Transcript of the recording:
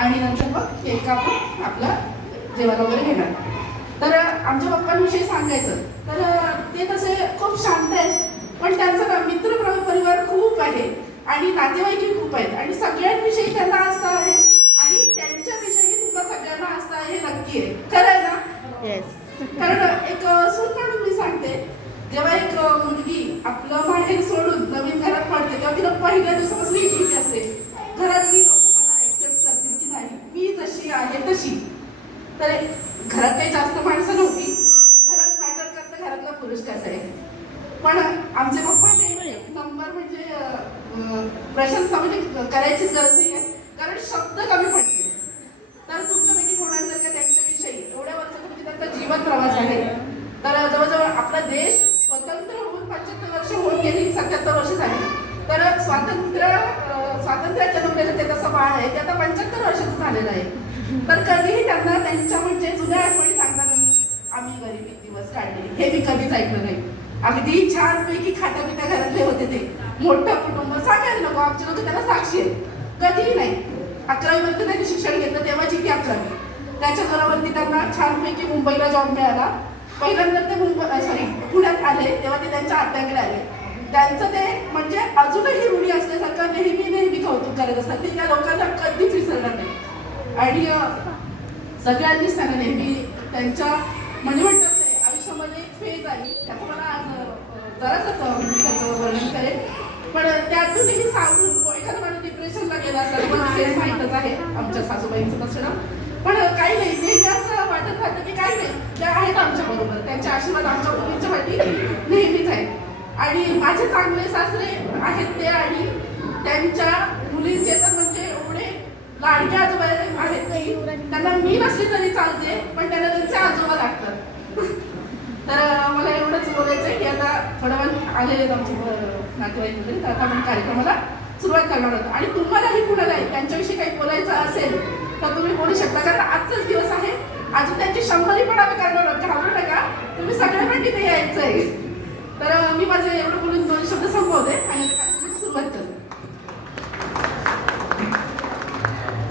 आणि नंतर मग केक कापून आपला जेवण वगैरे घेणार. तर आमच्या पप्पांविषयी सांगायचं तर ते तसे खूप शांत आहेत पण त्यांचा ना मित्र प्र- परिवार खूप आहे आणि नातेवाईकही खूप आहेत आणि सगळ्यांविषयी त्यांना आस्था आहे आणि त्यांच्याविषयी तुम्हाला सगळ्यांना आस्था आहे हे नक्की आहे. खरं आहे ना? कारण एक सून म्हणून मी सांगते. जेव्हा एक मुलगी आपलं माहेर सोडून नवीन घरात पडते तेव्हा तिला पहिल्या दिवसापासून ही भीती असते घरातली लोक मला एक्सेप्ट करतील की नाही मी जशी आहे तशी घरात काही जास्त माणसं नव्हती. घरात मॅटर करतं घरातला पुरुष कसा आहे? पण आमचे पप्पा एक नंबर म्हणजे प्रशंसा म्हणजे करायचीच गरज नाही आहे. कारण शब्द कमी पडतील. तर तुमच्यापैकी कोणाला जर का त्यांच्याविषयी एवढ्या वर्षाचा म्हणजे त्यांचा जीवन प्रवास आहे. तर जवळजवळ आपला देश स्वतंत्र होऊन पंच्याहत्तर वर्ष होऊन गेली सत्याहत्तर वर्ष झाली. तर स्वातंत्र्य स्वातंत्र्याच्या जन्मलेलं ते सभा बाळ आहे. ते आता पंच्याहत्तर वर्षाचं झालेलं आहे. तर कधीही त्यांना त्यांच्या म्हणजे जुन्या आठवणी सांगतात आम्ही आम्ही गरीबी दिवस काढले हे मी कधीच ऐकलं नाही. अगदी छानपैकी खाता पिता घरातले होते ते. मोठं कुटुंब. सांगायला नको आमचे लोक त्याला साक्षी आहेत. कधीही नाही. अकरावीपर्यंत त्यांनी शिक्षण घेतलं तेव्हाची ती अकरावी. त्याच्या जोरावरती त्यांना छानपैकी मुंबईला जॉब मिळाला. पहिल्यांदा ते मुंबई सॉरी पुण्यात आले तेव्हा ते त्यांच्या आत्याकडे आले. त्यांचं ते म्हणजे अजूनही ऋणी असल्यासारखं नेहमी नेहमी कौतुक करत असतात. ते त्या लोकांना कधी आणि अं, सगळ्यांनीच त्यांना नेहमी त्यांच्या म्हणजे म्हणतात नाही आयुष्यामध्ये एक फेज आली त्याचं मला आज जरासच म्हणजे त्याचं वर्णन करेल. पण त्यातूनही सांगून एखादा माणूस डिप्रेशनला गेला असेल पण फेज माहीतच आहे. आमच्या सासूबाईंचं तसं पण काही नाही. नेहमी असं वाटत राहतं की काही नाही. त्या आहेत आमच्या बरोबर. त्यांचे आशीर्वाद आमच्या मुलींच्या माहिती नेहमीच आहेत. आणि माझे चांगले सासरे आहेत ते आणि त्यांच्या मुलींचे लाडके आजोबा आहेत काही त्यांना मी नसली तरी चालते पण त्यांना त्यांचे आजोबा लागतात. तर मला एवढंच बोलायचं की आता थोडं आलेले आमचे नातेवाईक वगैरे तर आता आपण कार्यक्रमाला सुरुवात करणार होतो आणि तुम्हालाही कुणाला त्यांच्याविषयी काही बोलायचं असेल तर तुम्ही बोलू शकता. कारण आजचाच दिवस आहे. अजून त्यांची शंभरी पण आम्ही करणार आहोत. घाबरू नका. तुम्ही सगळ्यांना तिथे यायचं आहे तर मी माझे एवढं बोलून दोन शब्द संपवते आणि